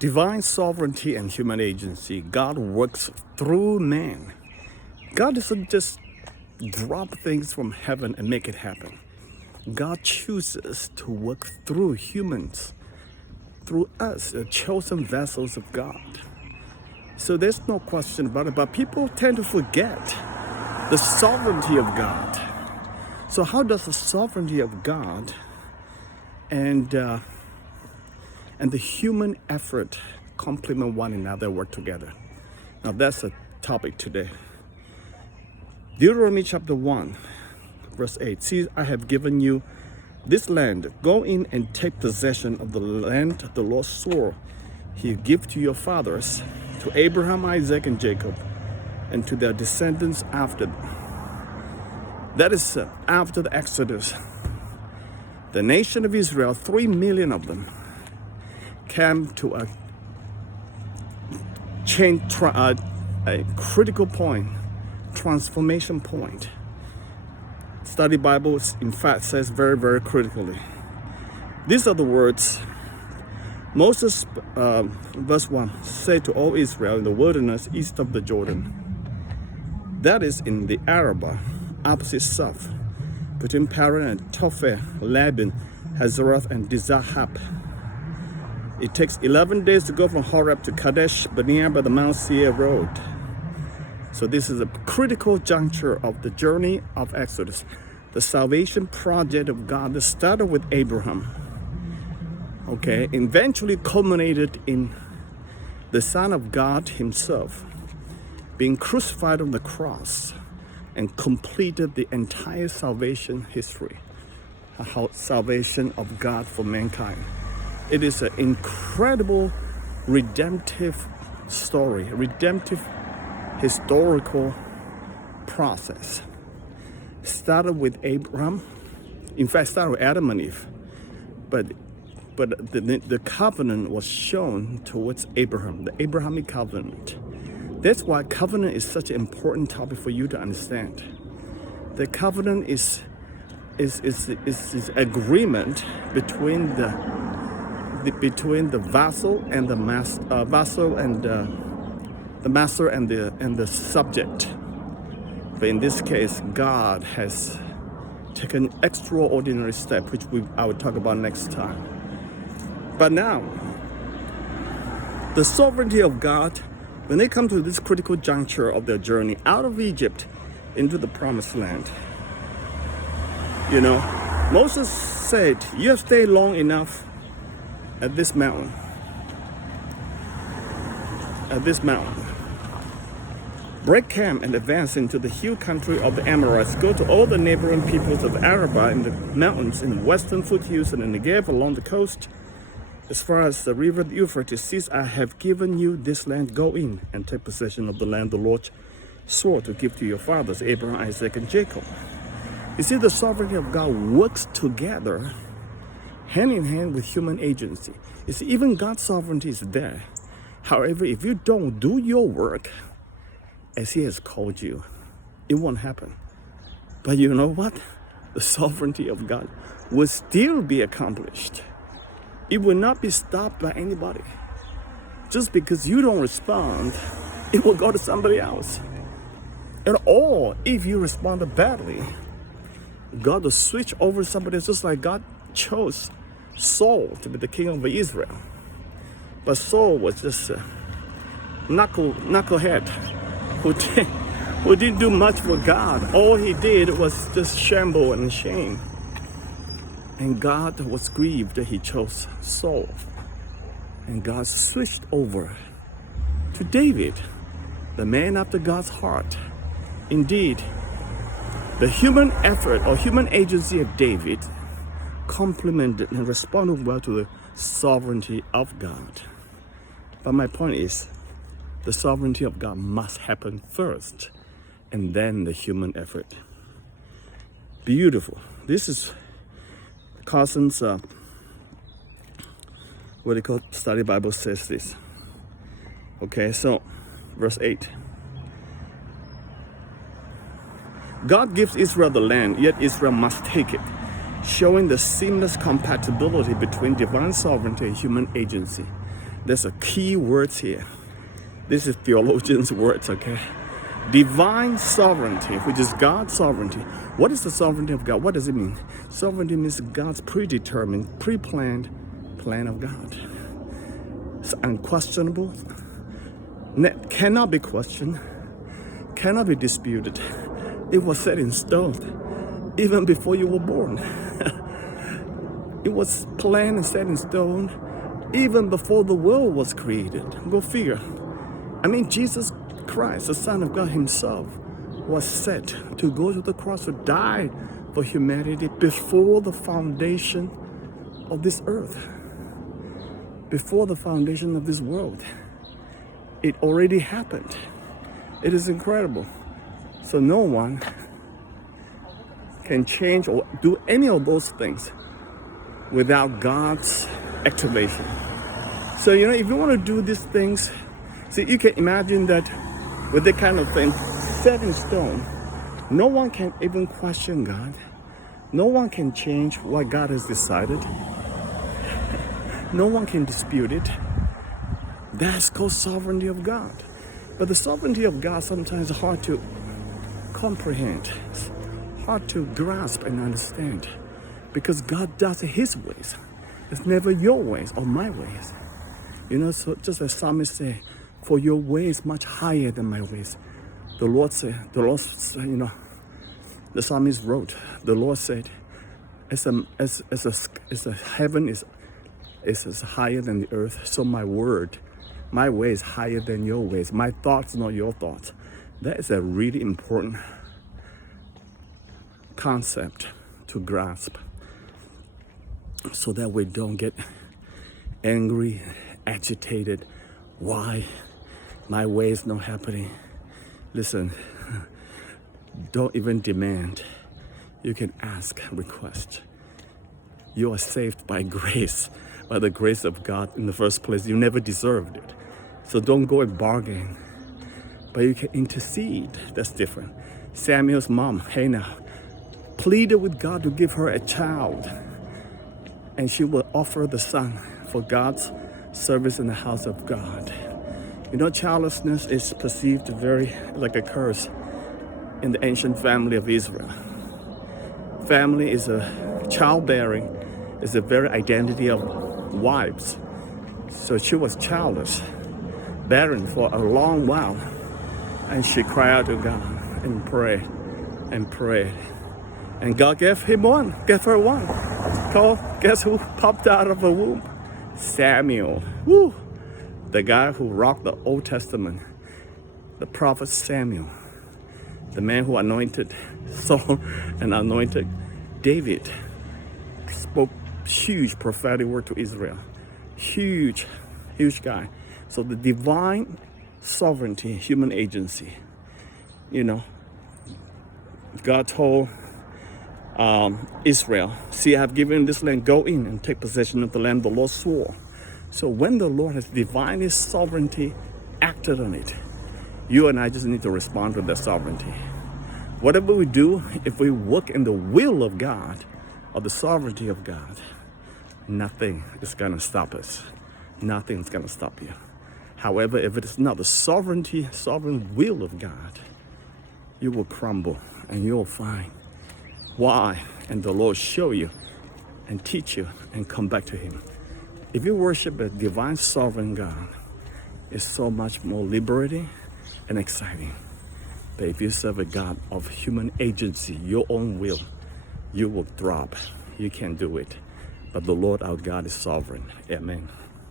Divine sovereignty and human agency. God works through man. God doesn't just drop things from heaven and make it happen. God chooses to work through humans, through us, the chosen vessels of God. So there's no question about it, but people tend to forget the sovereignty of God. So how does the sovereignty of God and the human effort complement one another, work together? Now that's a topic today. Deuteronomy chapter 1, verse 8. See, I have given you this land. Go in and take possession of the land the Lord swore He would give to your fathers, to Abraham, Isaac, and Jacob, and to their descendants after them. That is after the Exodus. The nation of Israel, 3 million of them, came to a critical point, transformation point. Study Bibles, in fact, says very, very critically. These are the words. Moses, verse 1, said to all Israel in the wilderness east of the Jordan, that is in the Arabah, opposite south, between Paran and Topheth, Laban, Hazarath, and Dizahab. It takes 11 days to go from Horeb to Kadesh Barnea by the Mount Seir road. So this is a critical juncture of the journey of Exodus, the salvation project of God that started with Abraham. Okay, eventually culminated in the Son of God Himself being crucified on the cross and completed the entire salvation history, salvation of God for mankind. It is an incredible redemptive story, redemptive historical process. Started with Abraham, in fact, started with Adam and Eve, but the covenant was shown towards Abraham, the Abrahamic covenant. That's why covenant is such an important topic for you to understand. The covenant is agreement between the vassal and the master and the subject. But in this case, God has taken an extraordinary step, which I will talk about next time. But now, the sovereignty of God, when they come to this critical juncture of their journey out of Egypt into the promised land, Moses said, you have stayed long enough at this mountain. Break camp and advance into the hill country of the Amorites. Go to all the neighboring peoples of Arabah in the mountains, in the western foothills, and in the Negev along the coast, as far as the river Euphrates. Since I have given you this land, go in and take possession of the land the Lord swore to give to your fathers, Abraham, Isaac, and Jacob. You see, the sovereignty of God works together, hand in hand with human agency. You see, even God's sovereignty is there. However, if you don't do your work as He has called you, it won't happen. But you know what? The sovereignty of God will still be accomplished. It will not be stopped by anybody. Just because you don't respond, it will go to somebody else. And or if you respond badly, God will switch over somebody else, just like God chose Saul to be the king of Israel. But Saul was just a knucklehead who didn't do much for God. All he did was just shamble and shame. And God was grieved that He chose Saul. And God switched over to David, the man after God's heart. Indeed, the human effort or human agency of David complemented and responded well to the sovereignty of God. But my point is, the sovereignty of God must happen first, and then the human effort. Beautiful. This is Carson's, study Bible says this. Okay, so verse 8. God gives Israel the land, yet Israel must take it, showing the seamless compatibility between divine sovereignty and human agency. There's a key words here. This is theologians' words, okay? Divine sovereignty, which is God's sovereignty. What is the sovereignty of God? What does it mean? Sovereignty means God's predetermined, pre-planned plan of God. It's unquestionable, cannot be questioned, cannot be disputed. It was set in stone even before you were born. It was planned and set in stone even before the world was created. Go figure. I mean, Jesus Christ, the Son of God himself, was set to go to the cross to die for humanity before the foundation of this earth, before the foundation of this world. It already happened. It is incredible. So no one can change or do any of those things without God's activation. So, if you want to do these things, see, you can imagine that with that kind of thing set in stone, no one can even question God. No one can change what God has decided. No one can dispute it. That's called sovereignty of God. But the sovereignty of God sometimes is hard to comprehend. It's hard to grasp and understand. Because God does it his ways. It's never your ways or my ways. So just as psalmist say, for your way is much higher than my ways. The Lord said, the psalmist wrote, the Lord said, as the heaven is as higher than the earth, so my word, my way is higher than your ways. My thoughts, not your thoughts. That is a really important concept to grasp, so that we don't get angry, agitated. Why? My way is not happening. Listen, don't even demand. You can ask, request. You are saved by grace, by the grace of God in the first place. You never deserved it. So don't go and bargain. But you can intercede. That's different. Samuel's mom, Hannah, pleaded with God to give her a child. And she will offer the son for God's service in the house of God. Childlessness is perceived very like a curse in the ancient family of Israel. Family is childbearing is the very identity of wives. So she was childless, barren for a long while. And she cried out to God and prayed and prayed. And God gave her one. Guess who popped out of the womb? Samuel. Woo! The guy who rocked the Old Testament. The prophet Samuel. The man who anointed Saul and anointed David. Spoke huge prophetic word to Israel. Huge guy. So the divine sovereignty, human agency. God told Israel, see, I have given this land, go in and take possession of the land the Lord swore. So when the Lord has divinely sovereignty acted on it, you and I just need to respond to that sovereignty. Whatever we do, if we work in the will of God or the sovereignty of God, nothing is going to stop us. Nothing is going to stop you. However, if it is not the sovereign will of God, you will crumble and you will find why, and the Lord show you and teach you and come back to him. If you worship a divine sovereign God, it's so much more liberating and exciting. But if you serve a God of human agency, your own will, you will drop. You can't do it. But the Lord our God is sovereign. Amen.